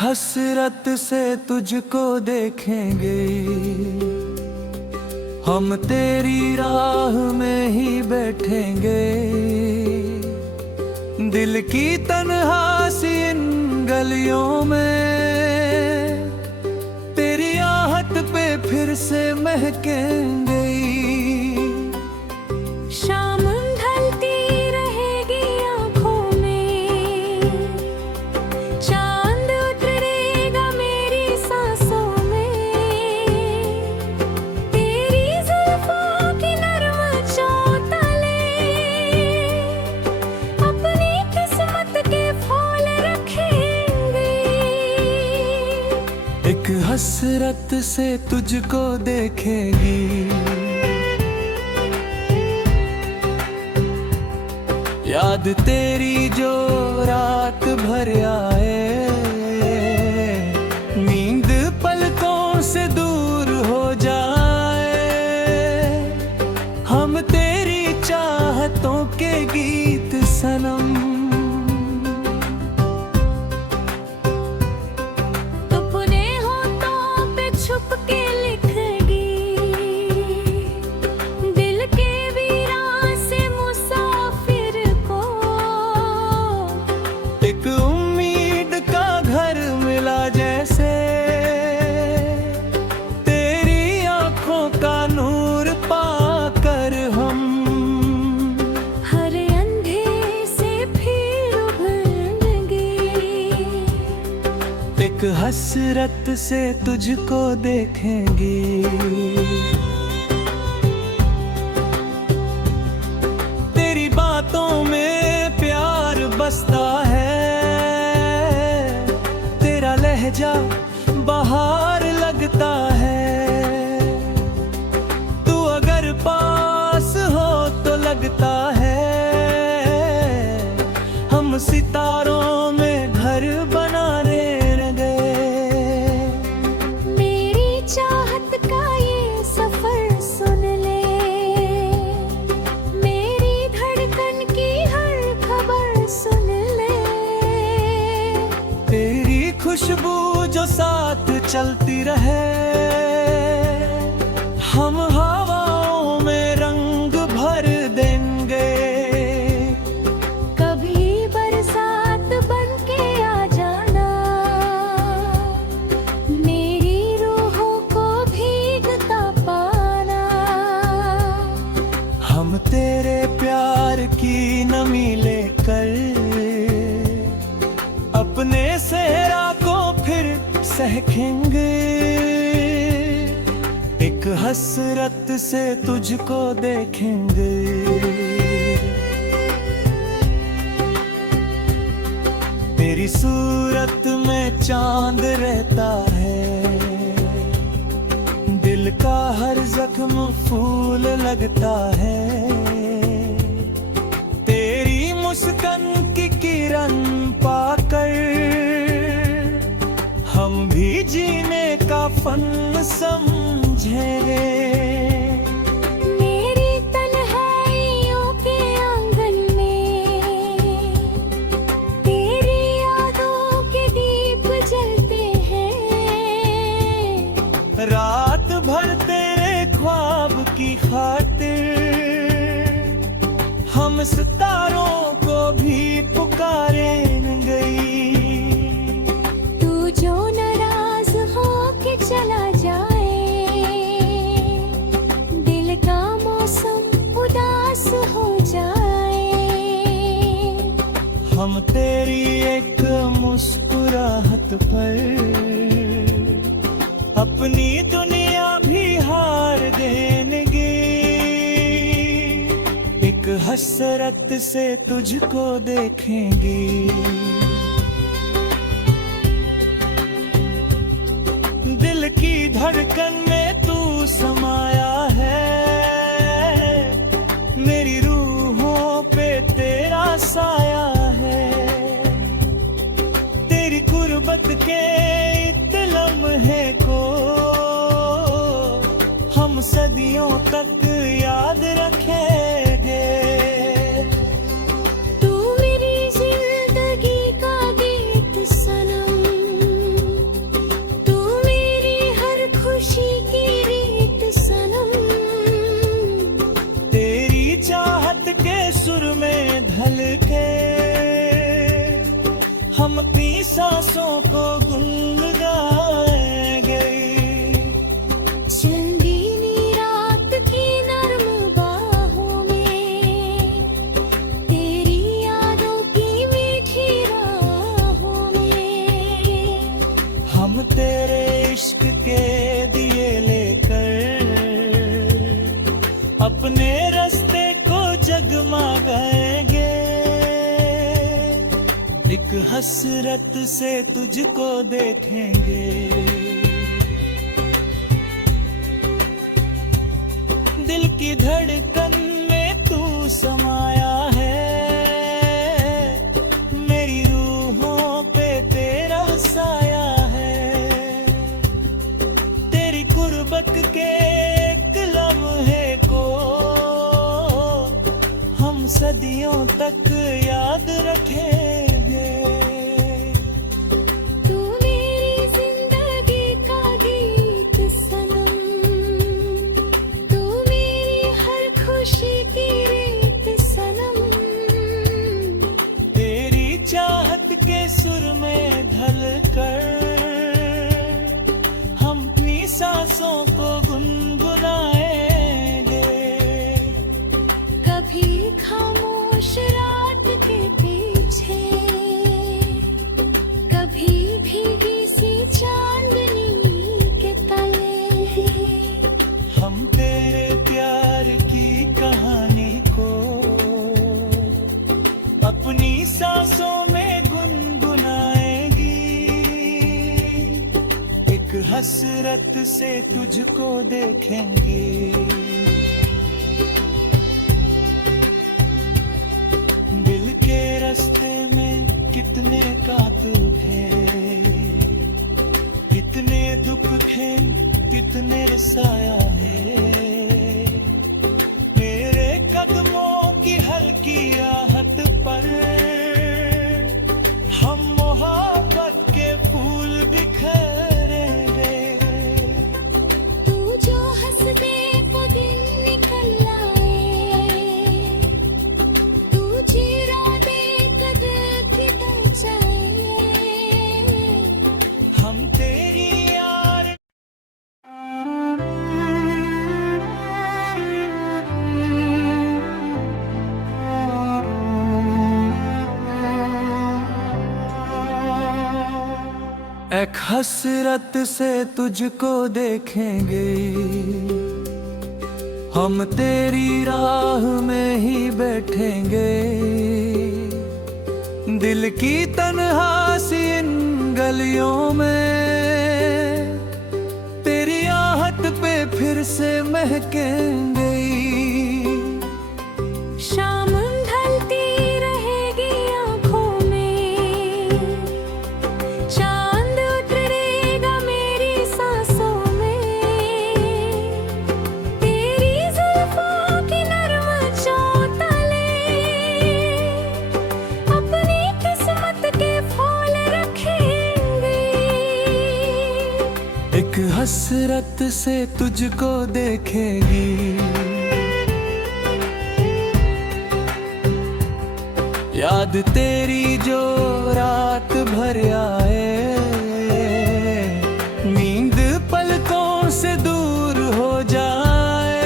हसरत से तुझको देखेंगे, हम तेरी राह में ही बैठेंगे। दिल की तन्हासी इन गलियों में तेरी आहट पे फिर से महकेंगे। शाम ढलती रहेगी आँखों में, चांद उतरेगा मेरी सांसों में। तेरी जुल्फों की नरम चौतले अपनी किस्मत के फूल रखेंगे। एक हसरत से तुझको देखेंगी, याद तेरी जो रात भर आए। नींद पलकों से दूर हो जाए, हम तेरी चाहतों के गीत सनम। अपने होठों पे छुप के लिखेगी, दिल के वीरान से मुसाफिर को। एक उम्मीद का घर मिला जैसे, तेरी आंखों का नूर पाकर हम हर अंधे से फिर उभरेंगे। एक हसरत से तुझको देखेंगे। तेरी बातों में प्यार बसता है, तेरा लहजा बाहर लगता है। तू अगर पास हो तो लगता है हम सितारों में घर बनाने लगे। मेरी चाहत का ये सफर सुन ले, मेरी धड़कन की हर खबर सुन ले। तेरी खुशबू जो साथ चलती रहे, हम हवाओं में रंग भर देंगे। कभी बरसात बन के आ जाना, मेरी रूहों को भीगता पाना। हम तेरे प्यार की नमी लेकर अपने सेहरा को फिर सहकेंगे। एक हसरत से तुझको देखेंगे। तेरी सूरत में चांद रहता है, दिल का हर जख्म फूल लगता है। तेरी मुस्कान की किरण पाकर हम भी जीने का फन समझेंगे। मेरी तन्हाइयों के आंगन में तेरी यादों के दीप जलते हैं। रात भर तेरे ख्वाब की खातिर हम सितारों को भी पुकारेंगे। तू जो नाराज हो के चला जाए, दिल का मौसम उदास हो जाए। हम तेरी एक मुस्कुराहट पर अपनी दुनिया भी हार देंगे। एक हसरत से तुझको देखेंगे। दिल की धड़कन में तू समाया है, मेरी रूहों पे तेरा साया है। तेरी गुर्बत के इत लम्हे को हम सदियों तक याद रखेंगे। तू मेरी जिंदगी का गीत सनम। एक हसरत से तुझको देखेंगे, दिल की धड़कन में तू समाया है, मेरी रूहों पे तेरा साया है। तेरी कुर्बत के एक लम्हे को हम सदियों तक याद रखेंगे। तू मेरी जिंदगी का गीत सनम, तू मेरी हर खुशी की रीत सनम। तेरी चाहत के सुर में ढल कर हम अपनी सांसों को गुनगुनाएंगे। कभी खामोश रात के पीछे, कभी भीगी सी चांदनी के तले, हम तेरे प्यार की कहानी को अपनी सांसों में गुनगुनाएंगी। एक हसरत से तुझको देखेंगे, दिल के रास्ते में कितने कातिल थे, कितने दुख थे, कितने साया है। मेरे कदमों की हल्की आहट पर हम मोहब्बत के फूल बिखरेंगे। तू जो हंस दे वो दिन निकल आए, तू चीरा दे कदर फिर जाए। हम तेरी यार एक हसरत से तुझको देखेंगे, हम तेरी राह में ही बैठेंगे। दिल की तन्हा सी इन गलियों में तेरी आहट पे फिर से महकेंगे। शाम ढलती रहेगी आँखों में, चांद उतरेगा मेरी सांसों में। तेरी जुल्फों की नरम चौतले अपनी किस्मत के फूल रखेंगे। एक हसरत से तुझको देखेंगी, याद तेरी जो रात भर आए, नींद पलकों से दूर हो जाए।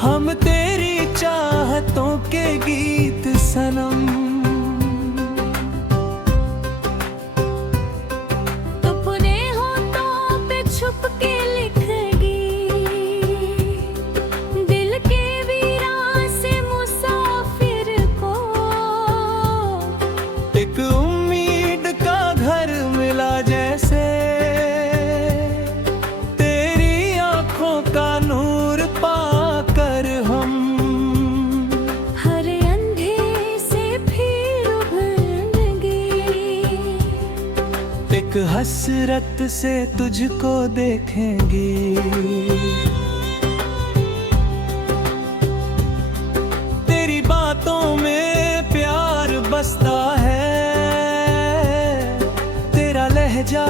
हम तेरी चाहतों के गीत सनम, अपने होठों पे छुप के लिखेगी, दिल के वीरान से मुसाफिर को। एक उम्मीद का घर मिला जैसे, तेरी आंखों का नूर पाकर हम हर अंधे से फिर उभरेंगे। एक हसरत से तुझको देखेंगे। तेरी बातों में प्यार बसता है, तेरा लहजा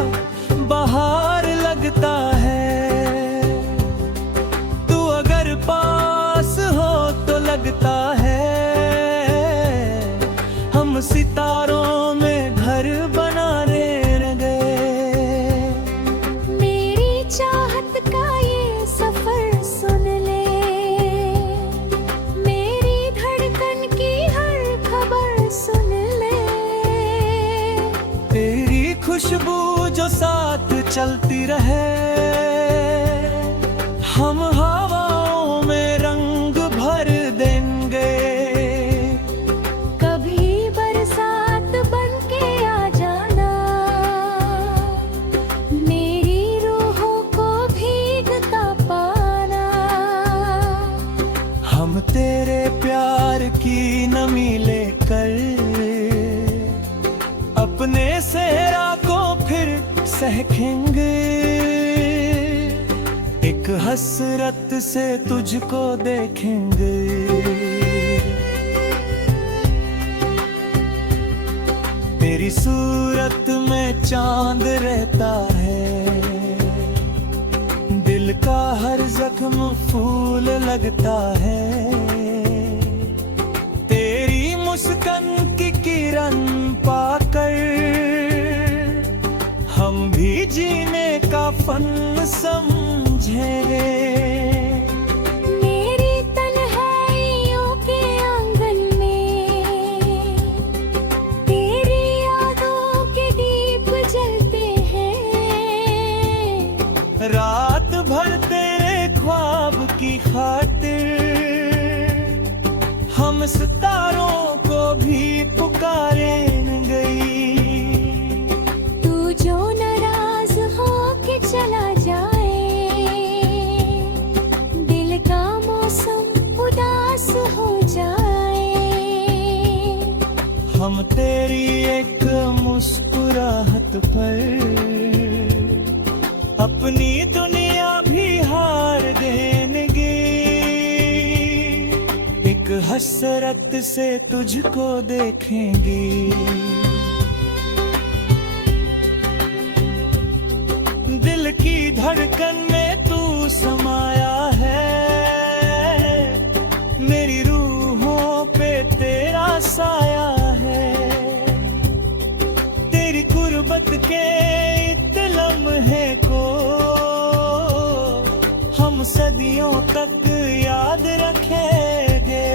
बाहर लगता है। तू अगर पास हो तो लगता है हम सितारों में घर बनाने गए। मेरी चाहत का ये सफर सुन ले, मेरी धड़कन की हर खबर सुन ले। तेरी खुशबू जो साथ चलती रहे, हम हवाओं में रंग भर देंगे। कभी बरसात महकेंगे, एक हसरत से तुझको देखेंगे। तेरी सूरत में चांद रहता है, दिल का हर जख्म फूल लगता है। तेरी मुस्कान की किरण पाकर हम भी जीने का फन समझेंगे। मेरी तन्हाइयों के आंगन में तेरी यादों के दीप जलते हैं। रात भर तेरे ख्वाब की खातिर हम सितारों को भी पुकारेंगे। तू जो नाराज हो के चला जाए, दिल का मौसम उदास हो जाए। हम तेरी एक मुस्कुराहट पर अपनी दुनिया भी हार देंगे। एक हसरत से तुझको देखेंगे। दिल की धड़कन में तू समाया है, मेरी रूहों पे तेरा साया है। तेरी कुर्बत के इतने लम्हे को हम सदियों तक याद रखेंगे।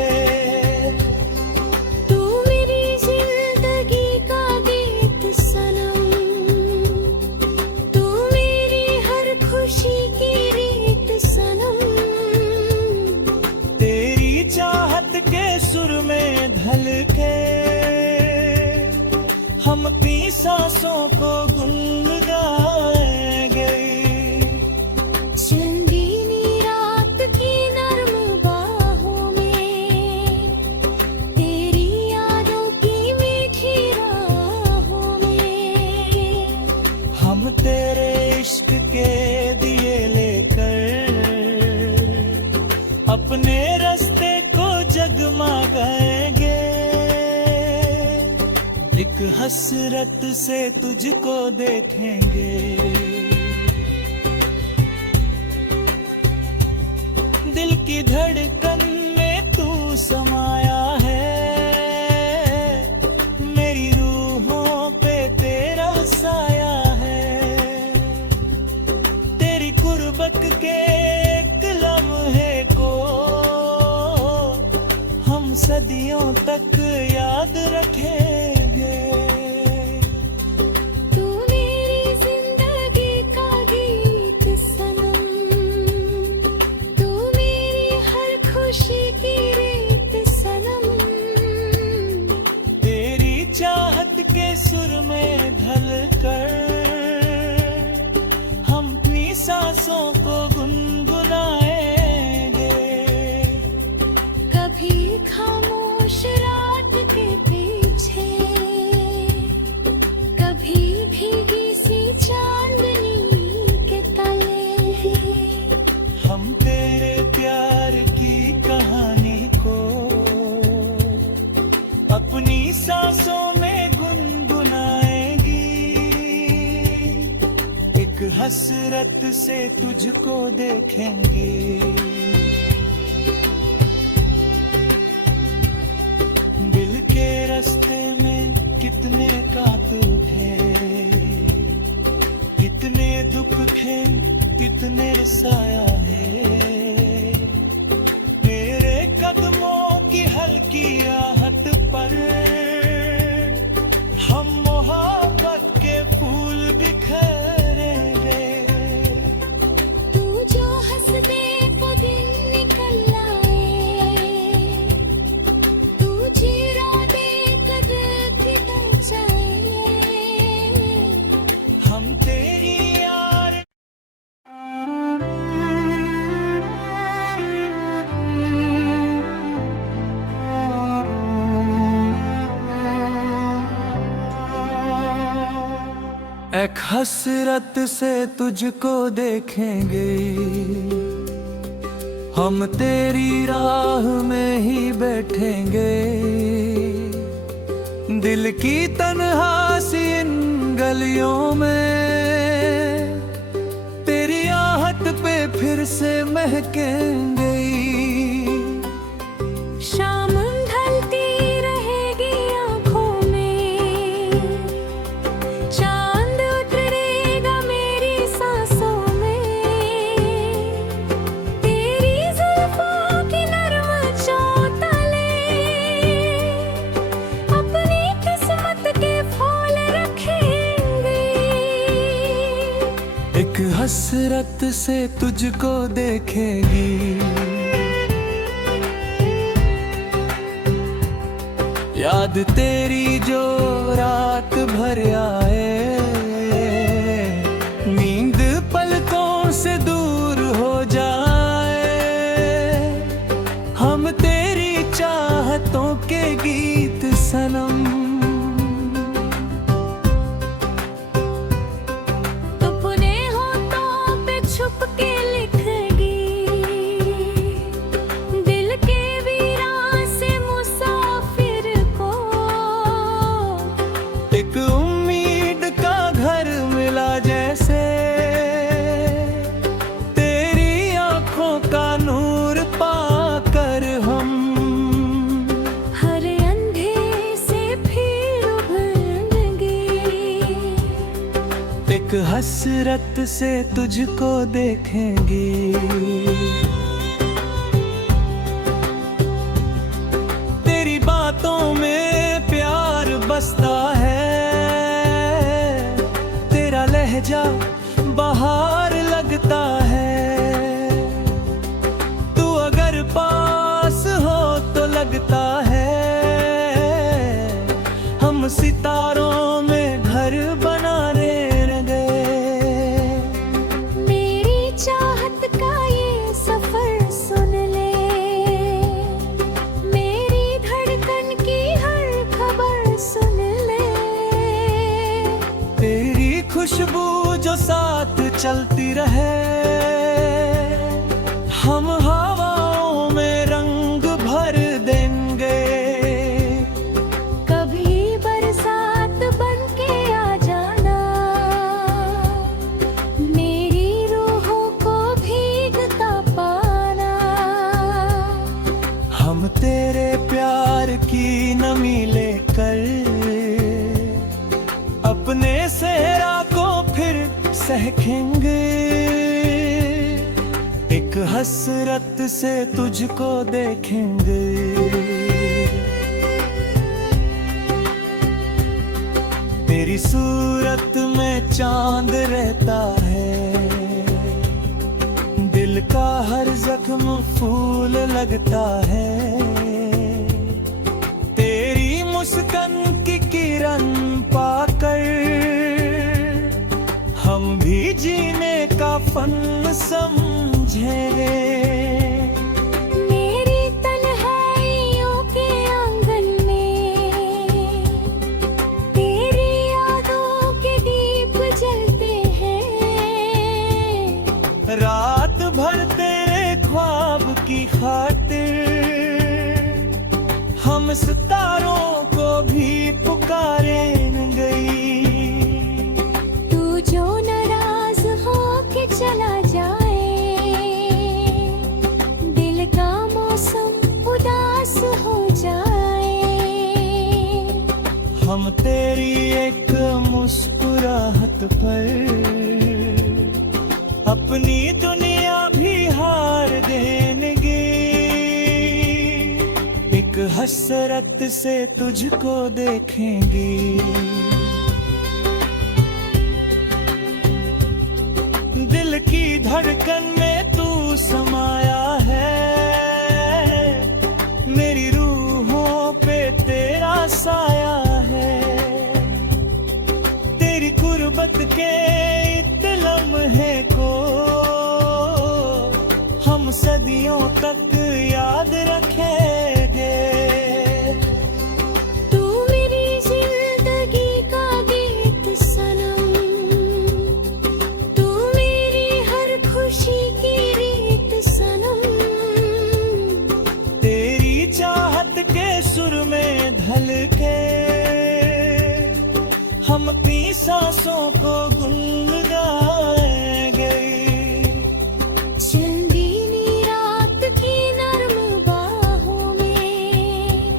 तू मेरी जिंदगी का गीत सनम, तू मेरी हर खुशी की रीत सनम। तेरी चाहत के सुर में ढल के हम अपनी सांसों को गुनगुनाएंगे। चंदीनी रात की नर्म बाहों में, तेरी यादों की मीठी राहों में। हम तेरे इश्क के दिए लेकर अपने रास्ते को जगमगाएंगे। एक हसरत से तुझको देखेंगे। दिल की धड़कन में तू समाया है, मेरी रूहों पे तेरा साया है। तेरी कुर्बत के एक लम्हे को हम सदियों तक याद रखेंगे। तू मेरी जिंदगी का गीत सनम, तू मेरी हर खुशी की रीत सनम। तेरी चाहत के सुर में ढल कर हम अपनी सांसों को गुनगुनाएंगे। कभी खामोश रात के पीछे, कभी भीगी सी चांदनी के तले। हम तेरे प्यार की कहानी को अपनी सांसों में गुनगुनाएंगी। एक हसरत से तुझको देखेंगे। दिल के रास्ते में कितने कांटे थे, कितने दुख थे, कितने साया है। मेरे कदमों की हल्की आहट पर हम मोहब्बत के फूल बिखरेंगे। तू जो हंस दे वो दिन निकल आए, तू चीरा दे कदर फिसल जाए। हम तेरी यार এক हसरत से तुझको देखेंगे, हम तेरी राह में ही बैठेंगे। दिल की तन्हासी इन गलियों में तेरी आहट पे फिर से महकेंगे। शाम ढलती रहेगी आँखों में, चांद उतरेगा मेरी सांसों में। तेरी जुल्फों की नरम चौतले अपनी किस्मत के फूल रखेंगे। एक हसरत से तुझको देखेंगी, याद तेरी जो रात भर आए। नींद पलकों से दूर हो जाए, हम तेरी चाहतों के गीत सनम। अपने होठों पे छुप के लिखेगी, दिल के वीरान से मुसाफिर को। एक उम्मीद का घर मिला जैसे, तेरी आंखों का नूर पाकर हम हर अंधेरे से फिर उभरेंगे। एक हसरत से तुझको देखेंगे। तेरी बातों में प्यार बसता है, तेरा लहजा बाहर लगता है। तू अगर पास हो तो लगता है हम सितारों में घर बनाने गए। मेरी चाहत का ये सफर सुन ले, मेरी धड़कन की हर खबर सुन ले। तेरी खुशबू जो साथ चलती रहे, हम हवाओं में रंग भर देंगे। कभी बरसात बन के आ जाना, मेरी रूहों को भीगता पाना। हम तेरे प्यार की नमी लेकर अपने सेहरा को फिर सहकेंगे। एक हसरत से तुझको देखेंगे। तेरी सूरत में चांद रहता है, दिल का हर जख्म फूल लगता है। तेरी मुस्कान की किरण पाकर हम भी जीने का फन समझेंगे। मेरी तन्हाइयों के आंगन में तेरी यादों के दीप जलते हैं। रात भर तेरे ख्वाब की खातिर हम सितारों को भी पुकारेंगे। तू जो नाराज हो के चला जाए, दिल का मौसम उदास हो जाए। हम तेरी एक मुस्कुराहट पर अपनी दुनिया भी हार देंगे। एक हसरत से तुझको देखेंगे। दिल की धड़कन में तू समाया है, मेरी रूहों पे तेरा साया है। तेरी कुर्बत के इत लम्हे को हम सदियों तक याद रखेंगे। तू मेरी जिंदगी का गीत सनम, सांसों को गुनगुनाएंगे। चंदीनी रात की नर्म बाहों में,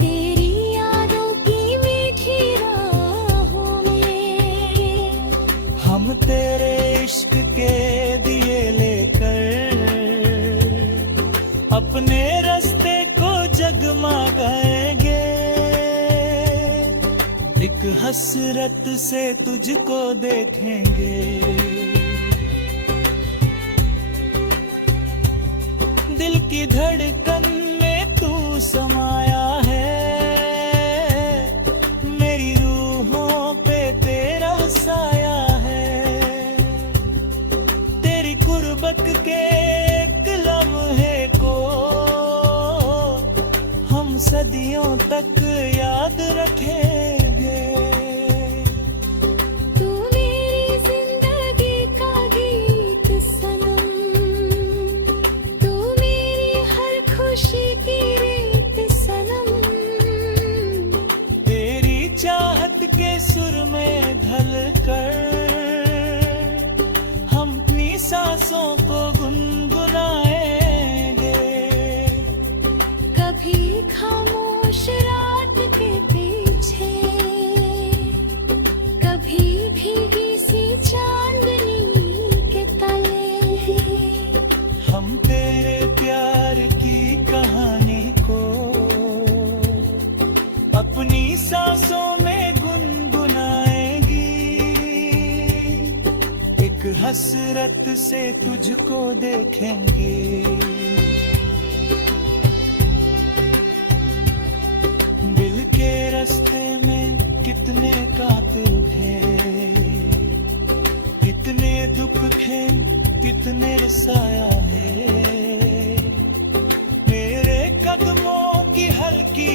तेरी यादों की मीठी राहों में, हम तेरे इश्क के दिए लेकर अपने रास्ते को जगमगाएंगे। एक हसरत से तुझको देखेंगे, दिल की धड़कन में तू समाया है, मेरी रूहों पे तेरा साया है। तेरी कुर्बत के एक लम्हे को हम सदियों तक याद रखेंगे। तू मेरी जिंदगी का गीत सनम, तू मेरी हर खुशी की रीत सनम, तेरी चाहत के सुर में ढल कर हम अपनी सांसों को गुनगुनाएंगे। कभी खामोश रात के पीछे, कभी भीगी सी चांदनी के तले, हम तेरे प्यार की कहानी को अपनी सांसों में गुनगुनाएंगी। एक हसरत से तुझको देखेंगे, दिल के रास्ते में कितने कातिल थे, कितने दुख थे, कितने साया है। मेरे कदमों की हल्की